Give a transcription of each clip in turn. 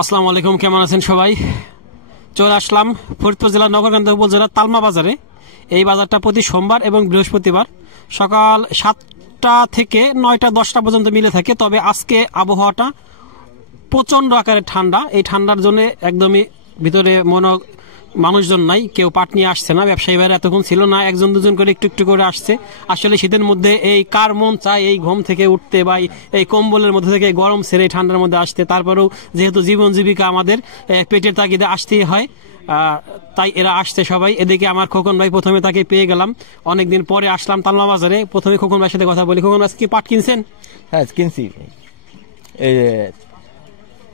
আসসালামু আলাইকুম, কেমন আছেন সবাই? চলে আসলাম ফরিদপুর জেলার নগরকান্দা উপজেলার তালমা বাজারে। এই বাজারটা প্রতি সোমবার এবং বৃহস্পতিবার সকাল 7টা থেকে 9টা 10টা পর্যন্ত মিলে থাকে। তবে আজকে আবহাওয়াটা প্রচণ্ড আকারে ঠান্ডা। এই ঠান্ডার জন্য একদমই ভিতরে মানুষজন নাই, কেউ পাট নিয়ে আসছে না। ব্যবসায়ী ভাইরা এতক্ষণ ছিল না, একজন দুজন করে একটু একটু করে আসছে। আসলে শীতের মধ্যে এই কার মন চায় এই ঘুম থেকে উঠতে বা এই কম্বলের মধ্যে থেকে গরম ছেড়ে ঠান্ডার মধ্যে আসতে? তারপরেও যেহেতু জীবন জীবিকা আমাদের পেটের তাগিদে আসতেই হয়, তাই এরা আসছে সবাই। এদিকে আমার খোকন ভাই, প্রথমে তাকে পেয়ে গেলাম, অনেকদিন পরে আসলাম তালমা বাজারে। প্রথমে খোকন ভাইয়ের সাথে কথা বলি। খোকন, আজকে কি পাট কিনছেন? হ্যাঁ কিনছি,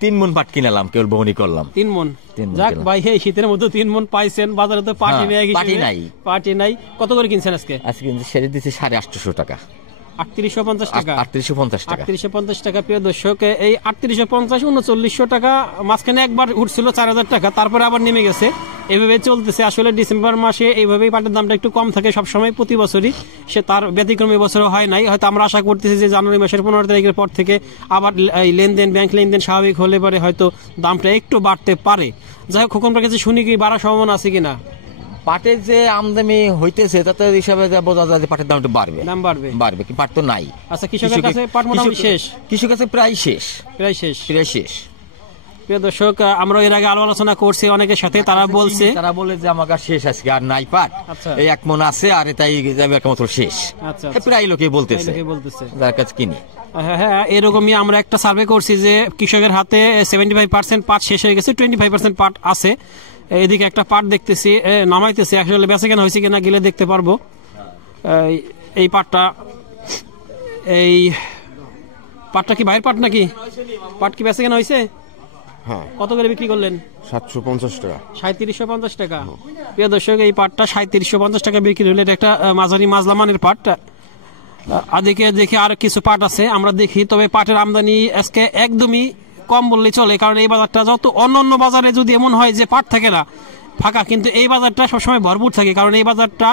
3 মণ পাট কিনলাম, কেবল বহনি করলাম 3 মণ। যাক ভাই, এই শীতের মধ্যে 3 মণ পাইছেন। বাজারে তো পাটি নাই। কত করে কিনছেন আজকে? আজকে কিন্তু সেরে দিচ্ছি 850 টাকা। 3850 টাকা। 3850 টাকা। প্রিয় দর্শক, এই 3850 3900 টাকা মাঝখানে একবার উঠছিল 4000 টাকা, তারপরে আবার নেমে গেছে। এইভাবে চলতেছে। আসলে ডিসেম্বর মাসে এইভাবেই পাটের দামটা একটু কম থাকে সবসময়, প্রতি বছরই। সে তার ব্যতিক্রমী বছরও হয় নাই। হয়তো আমরা আশা করতেছি যে জানুয়ারি মাসের 15 তারিখের পর থেকে আবার লেনদেন, ব্যাংক লেনদেন স্বাভাবিক হলে পরে হয়তো দামটা একটু বাড়তে পারে। যাই হোক, খোকনটার কাছে শুনি কি বাড়ার সম্ভাবনা আছে কিনা? পাটের যে আমদানি হইতেছে তাতে হিসাবে বোঝা যায় যে পাটের দাম একটু বাড়বে কি পাট তো নাই। আচ্ছা, কৃষকের কাছে পাট মোটামুটি শেষ? কৃষকের কাছে প্রায় শেষ। প্রিয় দর্শক, আমরা এর আগে আলোচনা করছি অনেকের সাথে, তারা বলে যে আমার কাছে শেষ আজকে আর নাই পাট। এই 1 মণ আছে, আর তাই একমাত্র শেষ। প্রায় লোকে বলতেছে যার কাছে কিনি। হ্যাঁ, এরকমই আমরা একটা সার্ভে করছি যে কৃষকের হাতে 75% পাট শেষ হয়ে গেছে, 25% পাট আছে। এদিকে একটা পাট দেখতেছি নামাইতেছে, আসলে বেচা কেনা হয়েছে কিনা গেলে দেখতে পারবো। এই পাটটা কি বাইরের পাট নাকি? পাট কি বেচা কেনা হয়েছে? হ্যাঁ। কত করে বিক্রি করলেন? 750 টাকা। 3750 টাকা। প্রিয় দর্শক, এই পাটটা 3750 টাকা বিক্রি হলে এটা একটা মাঝারি মাজলা মানের পাট। আদিকে দেখি আর কিছু পাট আছে, আমরা দেখি। তবে পাটের আমদানি আজকে একদমই কম বললেই চলে, কারণ এই বাজারটা যত অন্য বাজারে যদি এমন হয় যে পাট থাকে না, ফাঁকা, কিন্তু এই বাজারটা সবসময় ভরপুর থাকে। কারণ এই বাজারটা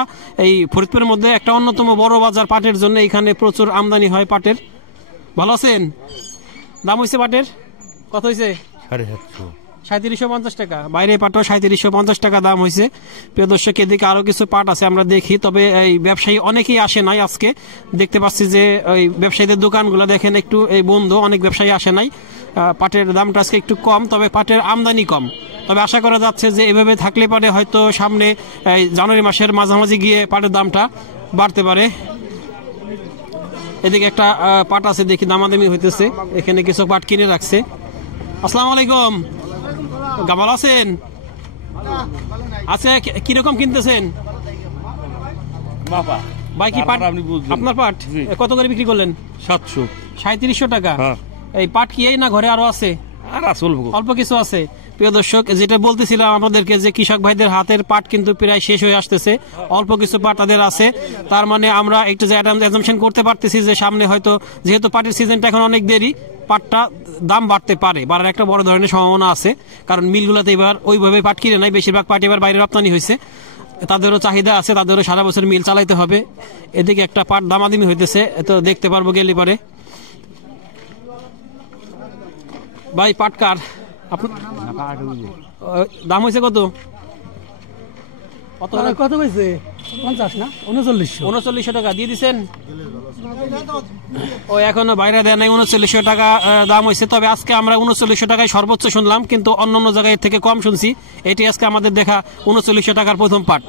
এই ফরিদপুরের মধ্যে একটা অন্যতম বড় বাজার পাটের জন্য। এখানে প্রচুর আমদানি হয় পাটের। ভালো আছেন? দাম হয়েছে পাটের? কত হয়েছে? 3750 টাকা। বাইরে পাটও 3750 টাকা দাম হয়েছে। প্রিয় দর্শক, এদিকে আরো কিছু পাট আছে, আমরা দেখি। তবে এই ব্যবসায়ী অনেকেই আসে নাই আজকে। দেখতে পাচ্ছি যে ওই ব্যবসায়ীদের দোকানগুলো দেখেন একটু এই বন্ধ, অনেক ব্যবসায়ী আসে নাই। পাটের দামটা আজকে একটু কম, তবে পাটের আমদানি কম। তবে আশা করা যাচ্ছে যে এভাবে থাকলে পারে হয়তো সামনে জানুয়ারি মাসের মাঝামাঝি গিয়ে পাটের দামটা বাড়তে পারে। এদিকে একটা পাট আছে, দেখি দামাদামি হইতেছে। এখানে কিছু পাট কিনে রাখছে। আসসালামু আলাইকুম, ভালো আছেন? আচ্ছা, কিরকম কিনতেছেন ভাই? কি পাট আপনার? পাট কত করে বিক্রি করলেন? 3700 টাকা। এই পাট কি এই না ঘরে আরো আছে? অল্প কিছু আছে। প্রিয় দর্শক, যেটা বলতেছিলাম আপনাদেরকে যে কৃষক ভাইদের হাতের পাট কিন্তু প্রায় শেষ হয়ে আসতেছে, অল্প কিছু পাট তাদের আছে। তার মানে আমরা একটু যে অ্যাজাম্পশন করতে পারতেছি যে সামনে হয়তো, যেহেতু পাটের সিজনটা এখন অনেক দেরি, পাটটা দাম বাড়তে পারে, বাড়ার একটা বড় ধরনের সম্ভাবনা আছে। কারণ মিলগুলোতে এবার ওইভাবে পাট কিনে নাই, বেশিরভাগ পাট এবার বাইরে রপ্তানি হয়েছে। তাদেরও চাহিদা আছে, তাদেরও সারা বছর মিল চালাইতে হবে। এদিকে একটা পাট দামাদামি হইতেছে, তো দেখতে পারবো গেলে পরে। ভাই, পাট কার? দাম হয়েছে কত? কত হয়েছে? 50 না 3900 টাকা দিয়ে দিচ্ছেন? ও এখনো বাইরে দেয় নাই, 3900 টাকা দাম হয়েছে। তবে আজকে আমরা 3900 টাকায় সর্বোচ্চ শুনলাম, কিন্তু অন্য জায়গায় থেকে কম শুনছি। এটি আজকে আমাদের দেখা 3900 টাকার প্রথম পাট।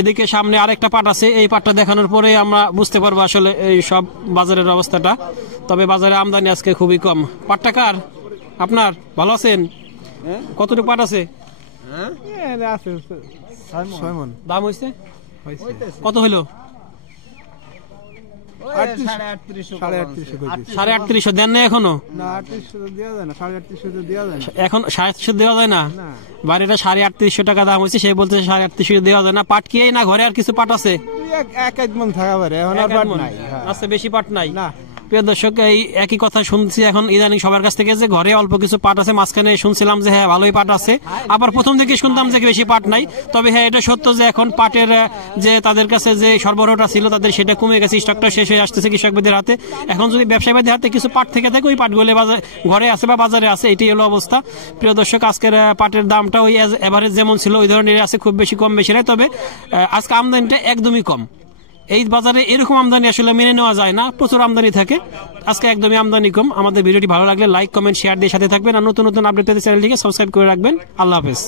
এদিকে সামনে আরেকটা পাট আছে, এই পাটটা দেখানোর পরে আমরা বুঝতে পারবো আসলে এই সব বাজারের অবস্থাটা। তবে বাজারে আমদানি আজকে খুবই কম। পাটটা কার? আপনার? ভালো আছেন? কতটুকু পাট আছে? দাম হয়েছে কত হইলো? 3850 দেন না এখনো? এখন 3700 দেওয়া যায় না? বাড়িটা 3850 টাকা দাম হয়েছে, সে বলতে 3850 দেওয়া যায় না। পাট কি এই না ঘরে আর কিছু পাট আছে? এক মণ থাকা পারে, এখন আর পাট নাই। আচ্ছা, বেশি পাট নাই। প্রিয় দর্শক, এই একই কথা শুনছি এখন ইদানিং সবার কাছ থেকে, যে ঘরে অল্প কিছু পাট আছে। মাঝখানে শুনছিলাম যে হ্যাঁ ভালোই পাট আছে, আবার প্রথম দিকে শুনতাম যে বেশি পাট নাই। তবে হ্যাঁ, এটা সত্য যে এখন পাটের যে তাদের কাছে যে সরবরাহটা ছিল তাদের সেটা কমে গেছে, স্টকটা শেষ হয়ে আসতেছে কৃষকদের হাতে। এখন যদি ব্যবসায়ীদের হাতে কিছু পাট থেকে থাকে, ওই পাটগুলো ঘরে আছে বা বাজারে আছে, এটাই হলো অবস্থা। প্রিয় দর্শক, আজকের পাটের দামটা ওই এভারেজ যেমন ছিল ওই ধরনের আছে, খুব বেশি কম বেশি নাই। তবে আজকে আমদানিটা একদমই কম। এই বাজারে এরকম আমদানি আসলে মেনে নেওয়া যায় না, প্রচুর আমদানি থাকে। আজকে একদমই আমদানি কম। আমাদের ভিডিওটি ভালো লাগলে লাইক, কমেন্ট, শেয়ার দিয়ে সাথে থাকবেন। আর নতুন নতুন আপডেট পেতে চ্যানেলটিকে সাবস্ক্রাইব করে রাখবেন। আল্লাহ হাফেজ।